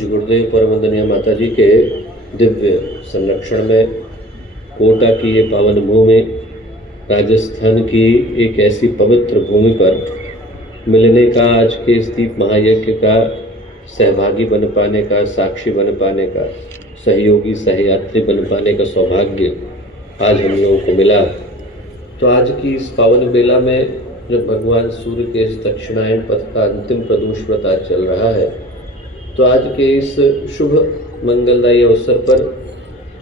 पूज्य गुरुदेव परम वंदनीय माता जी के दिव्य संरक्षण में कोटा की ये पावन भूमि, राजस्थान की एक ऐसी पवित्र भूमि पर मिलने का, आज के इस दीप महायज्ञ का सहभागी बन पाने का, साक्षी बन पाने का, सहयोगी सहयात्री बन पाने का सौभाग्य आज हम लोगों को मिला। तो आज की इस पावन बेला में जब भगवान सूर्य के इस दक्षिणायन पथ का अंतिम प्रदोष व्रत आज चल रहा है, तो आज के इस शुभ मंगलदायी अवसर पर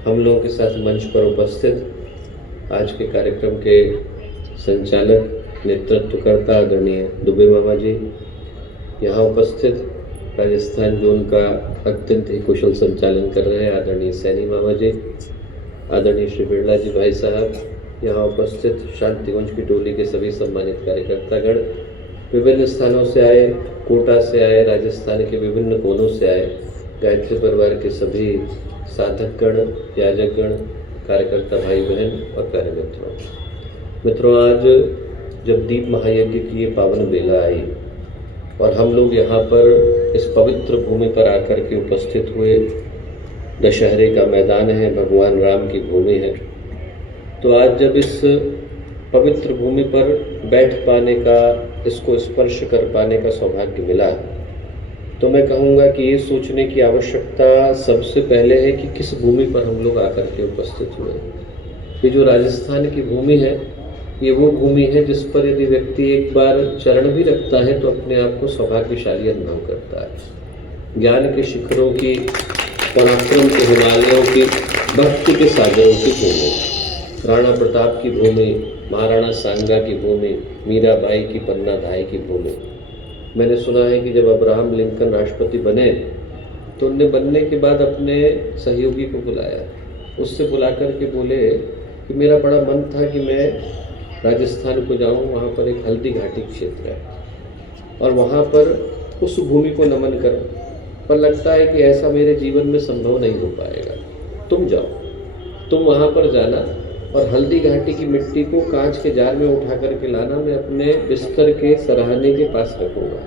हम लोगों के साथ मंच पर उपस्थित आज के कार्यक्रम के संचालक, नेतृत्वकर्ता आदरणीय दुबे मामा जी, यहाँ उपस्थित राजस्थान जोन का अत्यंत ही कुशल संचालन कर रहे हैं आदरणीय सैनी मामा जी, आदरणीय श्री बिरला जी भाई साहब, यहाँ उपस्थित शांतिकुंज की टोली के सभी सम्मानित कार्यकर्तागण, विभिन्न स्थानों से आए, कोटा से आए, राजस्थान के विभिन्न कोनों से आए, गायत्री परिवार के सभी साधकगण, याजकगण, कार्यकर्ता भाई बहन और मित्रों, आज जब दीप महायज्ञ की ये पावन बेला आई और हम लोग यहाँ पर इस पवित्र भूमि पर आकर के उपस्थित हुए, दशहरे का मैदान है, भगवान राम की भूमि है, तो आज जब इस पवित्र भूमि पर बैठ पाने का, इसको स्पर्श कर पाने का सौभाग्य मिला, तो मैं कहूँगा कि ये सोचने की आवश्यकता सबसे पहले है कि किस भूमि पर हम लोग आकर के उपस्थित हुए। ये जो राजस्थान की भूमि है, ये वो भूमि है जिस पर यदि व्यक्ति एक बार चरण भी रखता है तो अपने आप को सौभाग्यशाली अनुभव करता है। ज्ञान के शिखरों की, पराक्रम के हिमालयों की, भक्ति के सागरों की भूमि, राणा प्रताप की भूमि, महाराणा सांगा की भूमि, मीराबाई की, पन्ना धाई की भूमि। मैंने सुना है कि जब अब्राहम लिंकन राष्ट्रपति बने तो उनने बनने के बाद अपने सहयोगी को बुलाया, उससे बुला कर के बोले कि मेरा बड़ा मन था कि मैं राजस्थान को जाऊं, वहाँ पर एक हल्दी घाटी क्षेत्र है और वहाँ पर उस भूमि को नमन करूं, पर लगता है कि ऐसा मेरे जीवन में संभव नहीं हो पाएगा। तुम जाओ, तुम वहाँ पर जाना और हल्दी घाटी की मिट्टी को कांच के जार में उठा करके लाना, मैं अपने बिस्तर के सराहने के पास रखूँगा।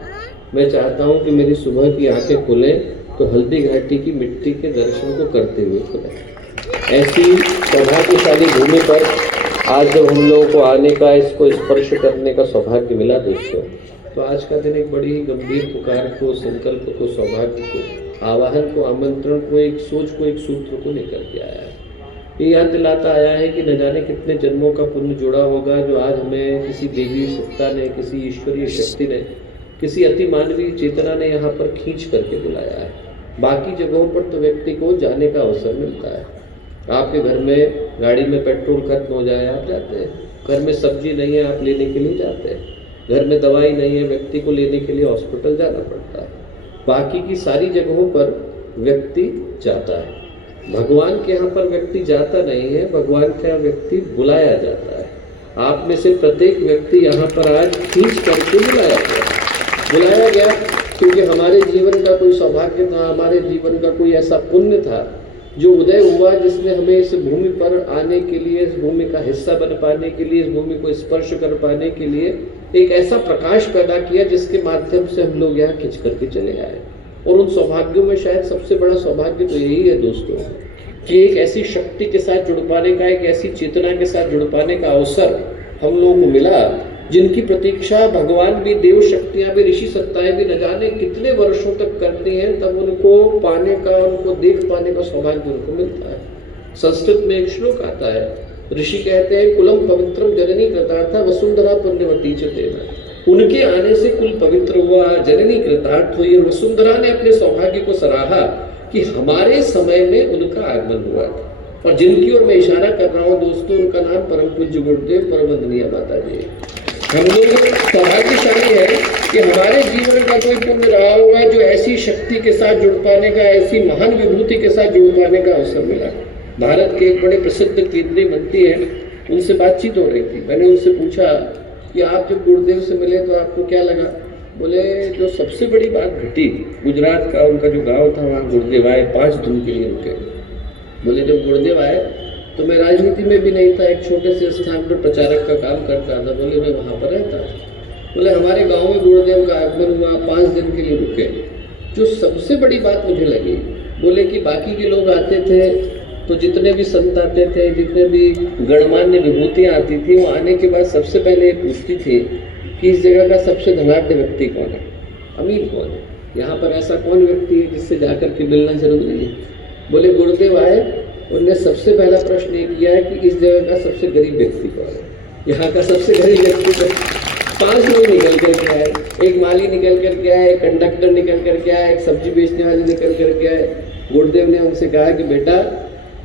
मैं चाहता हूँ कि मेरी सुबह की आंखें खुलें तो हल्दी घाटी की मिट्टी के दर्शन को करते हुए खुलें। ऐसी सौभाग्यशाली भूमि पर आज जब हम लोगों को आने का, इसको स्पर्श करने का सौभाग्य मिला दोस्तों, तो आज का दिन एक बड़ी गंभीर पुकार को, संकल्प को, सौभाग्य को, आवाहन को, आमंत्रण को, एक सोच को, एक सूत्र को लेकर के आया है। ये याद दिलाता आया है कि न जाने कितने जन्मों का पुण्य जुड़ा होगा जो आज हमें किसी देवी सत्ता ने, किसी ईश्वरीय शक्ति ने, किसी अति मानवीय चेतना ने यहाँ पर खींच करके बुलाया है। बाकी जगहों पर तो व्यक्ति को जाने का अवसर मिलता है। आपके घर में गाड़ी में पेट्रोल खत्म हो जाए, आप जाते हैं। घर में सब्जी नहीं है, आप लेने के लिए जाते हैं। घर में दवाई नहीं है, व्यक्ति को लेने के लिए हॉस्पिटल जाना पड़ता है। बाकी की सारी जगहों पर व्यक्ति जाता है, भगवान के यहाँ पर व्यक्ति जाता नहीं है, भगवान के यहाँ व्यक्ति बुलाया जाता है। आप में से प्रत्येक व्यक्ति यहाँ पर आज खींच करके बुलाया गया क्योंकि हमारे जीवन का कोई सौभाग्य था, हमारे जीवन का कोई ऐसा पुण्य था जो उदय हुआ, जिसने हमें इस भूमि पर आने के लिए, इस भूमि का हिस्सा बन पाने के लिए, इस भूमि को स्पर्श कर पाने के लिए एक ऐसा प्रकाश पैदा किया जिसके माध्यम से हम लोग यहाँ खिंच करके चले आए। और उन सौभाग्यों में शायद सबसे बड़ा सौभाग्य तो यही है दोस्तों कि एक ऐसी शक्ति के साथ जुड़ पाने का, एक ऐसी चेतना के साथ जुड़ पाने का अवसर हम लोगों को मिला, जिनकी प्रतीक्षा भगवान भी, देव शक्तियाँ भी, ऋषि सत्ताएं भी न जाने कितने वर्षों तक करती हैं, तब उनको पाने का, उनको देख पाने का सौभाग्य उनको मिलता है। संस्कृत में एक श्लोक आता है, ऋषि कहते हैं कुलम पवित्रम जननी कृतार्था वसुंधरा पुण्यवती च तेना। उनके आने से कुल पवित्र हुआ, जननी कृतार्थ हुई। वसुंधरा ने अपने सौभाग्य को सराहा कि हमारे समय में उनका आगमन हुआ था। और जिनकी ओर मैं इशारा कर रहा हूँ दोस्तों, उनका नाम परम पूज्य गुरुदेव परम वंदनीय माता जी। हम लोग सौभाग्यशाली है कि हमारे जीवन का कोई पुण्य रहा हुआ जो ऐसी शक्ति के साथ जुड़ पाने का, ऐसी महान विभूति के साथ जुड़ पाने का अवसर मिला। भारत के एक बड़े प्रसिद्ध केंद्रीय मंत्री हैं, उनसे बातचीत हो रही थी। मैंने उनसे पूछा कि आप जब गुरुदेव से मिले तो आपको क्या लगा? बोले जो सबसे बड़ी बात घटी, गुजरात का उनका जो गाँव था वहाँ गुरुदेव आए, 5 दिन के लिए रुके। बोले जब गुरुदेव आए तो मैं राजनीति में भी नहीं था, एक छोटे से स्थान पर प्रचारक का काम करता था। बोले मैं वहाँ पर रहता। बोले हमारे गांव में गुरुदेव का आगमन हुआ, 5 दिन के लिए रुके। जो सबसे बड़ी बात मुझे लगी, बोले कि बाकी के लोग आते थे तो जितने भी संत आते थे, जितने भी गणमान्य विभूतियाँ आती थी, वो आने के बाद सबसे पहले ये पूछती थी कि इस जगह का सबसे धनाढ्य व्यक्ति कौन है, अमीर कौन है, यहाँ पर ऐसा कौन व्यक्ति है जिससे जाकर के मिलना जरूरी है। बोले गुरुदेव आए, उनने सबसे पहला प्रश्न ये किया है कि इस जगह का सबसे गरीब व्यक्ति कौन है, यहाँ का सबसे गरीब व्यक्ति 5 लोग निकल कर के आए, एक माली निकल कर के आए, एक कंडक्टर निकल कर के आए, एक सब्जी बेचने वाले निकल कर के आए। गुरुदेव ने उनसे कहा कि बेटा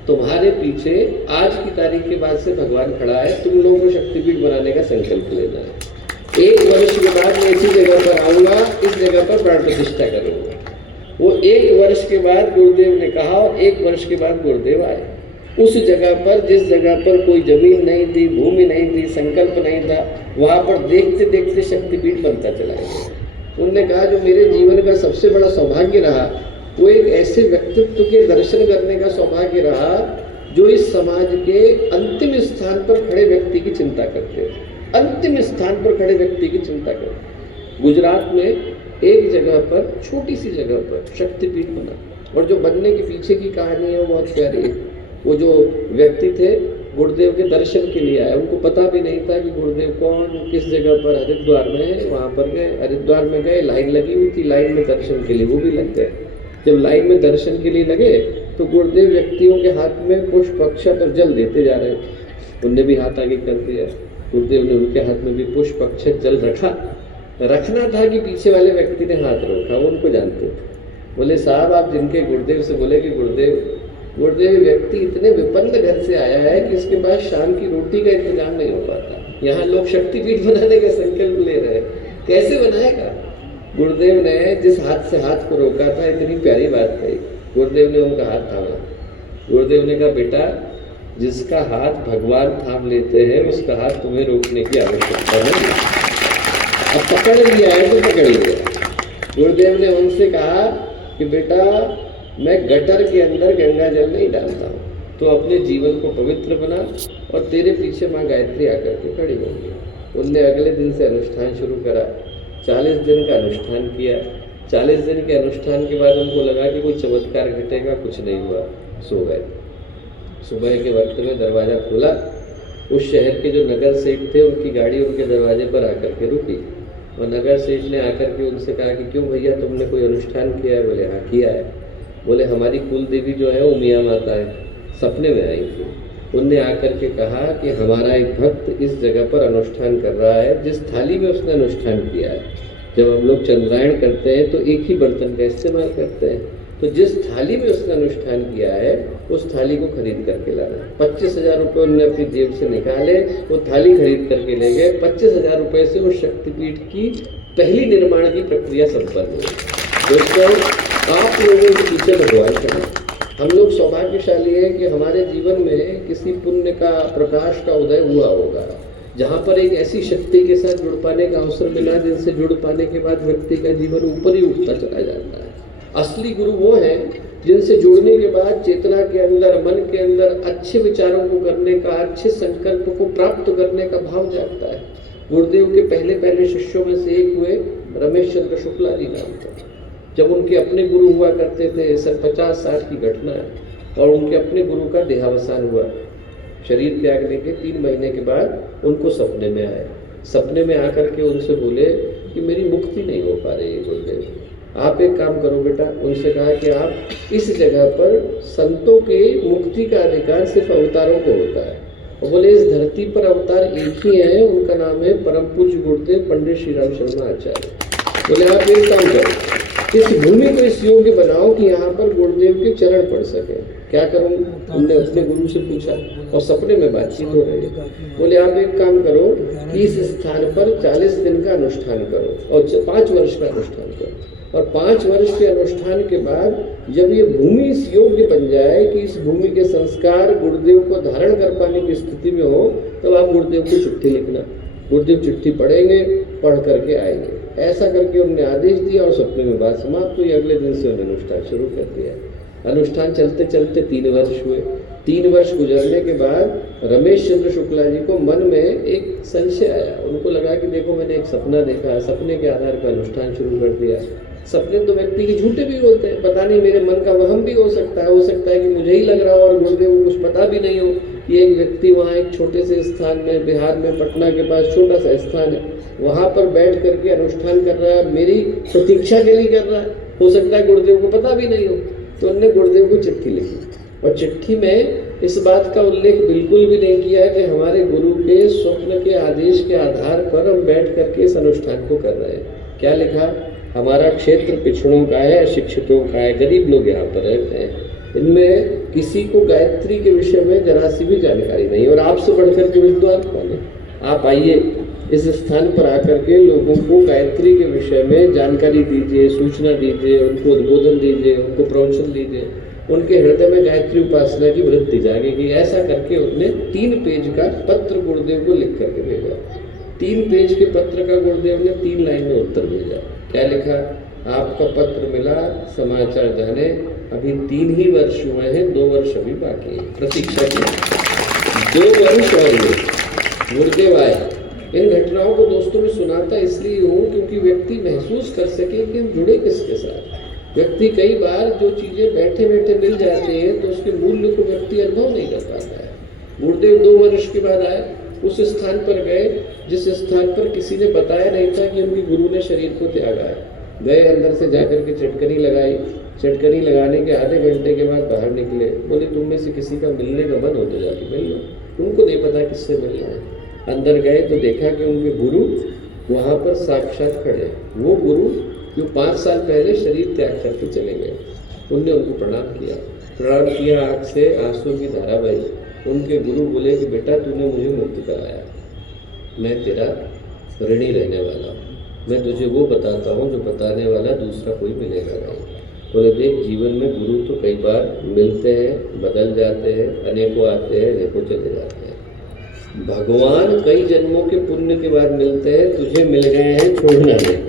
तुम्हारे पीछे आज की तारीख के बाद से भगवान खड़ा है, तुम लोगों को शक्तिपीठ बनाने का संकल्प लेना है। 1 वर्ष के बाद मैं इसी जगह पर आऊँगा, इस जगह पर प्राण प्रतिष्ठा करूँगा। वो 1 वर्ष के बाद गुरुदेव ने कहा और 1 वर्ष के बाद गुरुदेव आए। उस जगह पर, जिस जगह पर कोई जमीन नहीं थी, भूमि नहीं थी, संकल्प नहीं था, वहाँ पर देखते देखते शक्तिपीठ बनता चला गया। उन्होंने कहा जो मेरे जीवन का सबसे बड़ा सौभाग्य रहा वो एक ऐसे व्यक्तित्व के दर्शन करने का सौभाग्य रहा जो इस समाज के अंतिम स्थान पर खड़े व्यक्ति की चिंता करते थे, अंतिम स्थान पर खड़े व्यक्ति की चिंता करते। गुजरात में एक जगह पर, छोटी सी जगह पर शक्तिपीठ बना, और जो बनने के पीछे की कहानी है वो बहुत प्यारी है। वो जो व्यक्ति थे गुरुदेव के दर्शन के लिए आए, उनको पता भी नहीं था कि गुरुदेव कौन, किस जगह पर, हरिद्वार में है। वहाँ पर गए, हरिद्वार में गए, लाइन लगी हुई थी, लाइन में दर्शन के लिए वो भी लग गए। जब लाइन में दर्शन के लिए लगे तो गुरुदेव व्यक्तियों के हाथ में पुष्प अक्षत और जल देते जा रहे, उनने भी हाथ आगे कर दिया। गुरुदेव ने उनके हाथ में भी पुष्प अक्षत जल रखना था कि पीछे वाले व्यक्ति ने हाथ रोका, वो उनको जानते थे। बोले साहब आप जिनके गुरुदेव से बोले कि गुरुदेव व्यक्ति इतने विपन्न घर से आया है कि इसके बाद शाम की रोटी का इंतजाम नहीं हो पाता, यहाँ लोग शक्तिपीठ बनाने का संकल्प ले रहे हैं, कैसे बनाएगा। गुरुदेव ने जिस हाथ से हाथ को रोका था, इतनी प्यारी बात कही। गुरुदेव ने उनका हाथ थामा। गुरुदेव ने कहा बेटा जिसका हाथ भगवान थाम लेते हैं उसका हाथ तुम्हें रोकने की आवश्यकता नहीं। अब पकड़ लिया है तो पकड़ लिया। गुरुदेव ने उनसे कहा कि बेटा मैं गटर के अंदर गंगा जल नहीं डालता हूँ, तो अपने जीवन को पवित्र बना और तेरे पीछे माँ गायत्री आकर के खड़ी होगी। उनने अगले दिन से अनुष्ठान शुरू करा, 40 दिन का अनुष्ठान किया। 40 दिन के अनुष्ठान के बाद उनको लगा कि कोई चमत्कार घटेगा, कुछ नहीं हुआ, सो गए। सुबह के वक्त में दरवाज़ा खोला, उस शहर के जो नगर सेठ थे उनकी गाड़ी उनके दरवाजे पर आकर के रुकी और नगर सेठ ने आकर के उनसे कहा कि क्यों भैया तुमने कोई अनुष्ठान किया है। बोले हाँ किया है। बोले हमारी कुल देवी जो है वो मियाँ माता है, सपने में आई थी। उनने आकर के कहा कि हमारा एक भक्त इस जगह पर अनुष्ठान कर रहा है, जिस थाली में उसने अनुष्ठान किया है। जब हम लोग चंद्रायण करते हैं तो एक ही बर्तन का इस्तेमाल करते हैं, तो जिस थाली में उसने अनुष्ठान किया है उस थाली को खरीद करके लाना। 25,000 रुपये उन्होंने अपनी जेब से निकाले, वो थाली खरीद करके ले गए। 25,000 रुपये से उस शक्तिपीठ की पहली निर्माण की प्रक्रिया संपन्न हुई। दोस्तों आप लोगों के पीछे भगवान खड़े। हम लोग सौभाग्यशाली हैं कि हमारे जीवन में किसी पुण्य का, प्रकाश का उदय हुआ होगा, जहाँ पर एक ऐसी शक्ति के साथ जुड़ पाने का अवसर मिला जिनसे जुड़ पाने के बाद व्यक्ति का जीवन ऊपर ही उठता चला जाता है। असली गुरु वो हैं जिनसे जुड़ने के बाद चेतना के अंदर, मन के अंदर अच्छे विचारों को करने का, अच्छे संकल्प को प्राप्त करने का भाव जागता है। गुरुदेव के पहले शिष्यों में से एक हुए रमेश चंद्र शुक्ला जी नाम था। जब उनके अपने गुरु हुआ करते थे, सन 50-60 की घटना है, और उनके अपने गुरु का देहावसान हुआ। शरीर त्यागने के 3 महीने के बाद उनको सपने में आए। सपने में आकर के उनसे बोले कि मेरी मुक्ति नहीं हो पा रही है गुरुदेव, आप एक काम करो बेटा। उनसे कहा कि आप इस जगह पर, संतों के मुक्ति का अधिकार सिर्फ अवतारों को होता है। और बोले इस धरती पर अवतार एक ही है, उनका नाम है परम पूज्य गुरुदेव पंडित श्री राम शर्मा आचार्य। बोले आप एक काम करो, इस भूमि को इस योग्य बनाओ कि यहाँ पर गुरुदेव के चरण पड़ सके। क्या करूँ? उनने अपने गुरु से पूछा और सपने में बातचीत हो रही है। बोले आप एक काम करो कि इस स्थान पर 40 दिन का अनुष्ठान करो और 5 वर्ष का अनुष्ठान करो, और 5 वर्ष के अनुष्ठान के बाद जब ये भूमि इस योग्य बन जाए कि इस भूमि के संस्कार गुरुदेव को धारण कर पाने की स्थिति में हो, तब आप गुरुदेव को चिट्ठी लिखना। गुरुदेव चिट्ठी पढ़ेंगे, पढ़ करके आएंगे। ऐसा करके उन्होंने आदेश दिया और सपने में बात समाप्त हुई। अगले दिन से उन्होंने अनुष्ठान शुरू कर दिया। अनुष्ठान चलते चलते 3 वर्ष हुए। 3 वर्ष गुजरने के बाद रमेश चंद्र शुक्ला जी को मन में एक संशय आया। उनको लगा कि देखो मैंने एक सपना देखा, सपने के आधार पर अनुष्ठान शुरू कर दिया। सपने तो व्यक्ति के झूठे भी होते हैं, पता नहीं मेरे मन का वहम भी हो सकता है कि मुझे ही लग रहा हो और गुरुदेव को कुछ पता भी नहीं हो कि एक व्यक्ति वहाँ एक छोटे से स्थान में, बिहार में पटना के पास छोटा सा स्थान है, वहाँ पर बैठ करके अनुष्ठान कर रहा है, मेरी प्रतीक्षा के लिए कर रहा है, हो सकता है गुरुदेव को पता भी नहीं हो। तो उन्होंने गुरुदेव को चिट्ठी लिखी और चिट्ठी में इस बात का उल्लेख बिल्कुल भी नहीं किया कि हमारे गुरु के स्वप्न के आदेश के आधार पर हम बैठ करके इस अनुष्ठान को कर रहे हैं। क्या लिखा? हमारा क्षेत्र पिछड़ों का है, अशिक्षितों का है, गरीब लोग यहाँ पर रहते हैं, इनमें किसी को गायत्री के विषय में जरा सी भी जानकारी नहीं, और आपसे बढ़कर के विद्वान कौन है? आप आइए इस स्थान पर आकर के लोगों को गायत्री के विषय में जानकारी दीजिए, सूचना दीजिए, उनको उद्बोधन दीजिए, उनको प्रवचन दीजिए, उनके हृदय में गायत्री उपासना की वृत्ति जागेगी। ऐसा करके उसने 3 पेज का पत्र गुरुदेव को लिख करके भेजा। 3 पेज के पत्र का गुरुदेव ने 3 लाइन में उत्तर भेजा। क्या लिखा? आपका पत्र मिला, समाचार जाने, अभी 3 ही वर्ष हुए हैं, 2 वर्ष अभी बाकी है, प्रतीक्षा की 2 वर्ष और ये गुरुदेव आए। इन घटनाओं को दोस्तों में सुनाता इसलिए हूँ क्योंकि व्यक्ति महसूस कर सके कि हम जुड़े किसके साथ। व्यक्ति कई बार जो चीज़ें बैठे बैठे मिल जाती हैं तो उसके मूल्य को व्यक्ति अनुभव नहीं कर पाता है। गुरुदेव 2 वर्ष के बाद आए, उस स्थान पर गए जिस स्थान पर किसी ने बताया नहीं था कि उनके गुरु ने शरीर को त्यागा है। गए, अंदर से जाकर के चटकनी लगाई, चटकनी लगाने के आधे घंटे के बाद बाहर निकले, बोले तुम में से किसी का मिलने का मन हो तो जाके मिल लो। उनको नहीं पता किससे मिलना है। अंदर गए तो देखा कि उनके गुरु वहाँ पर साक्षात खड़े, वो गुरु जो 5 साल पहले शरीर त्याग करके चले गए। उनने उनको प्रणाम किया, आँख से आंसू की धारा बही। उनके गुरु बोले कि बेटा तूने मुझे मुक्त कराया, मैं तेरा ऋणी रहने वाला हूँ, मैं तुझे वो बताता हूँ जो बताने वाला दूसरा कोई मिलेगा नहीं। बोले देख, जीवन में गुरु तो कई बार मिलते हैं, बदल जाते हैं, अनेकों आते हैं, अनेकों चले जाते हैं। भगवान कई जन्मों के पुण्य के बाद मिलते हैं, तुझे मिल गए हैं, छोड़ना नहीं।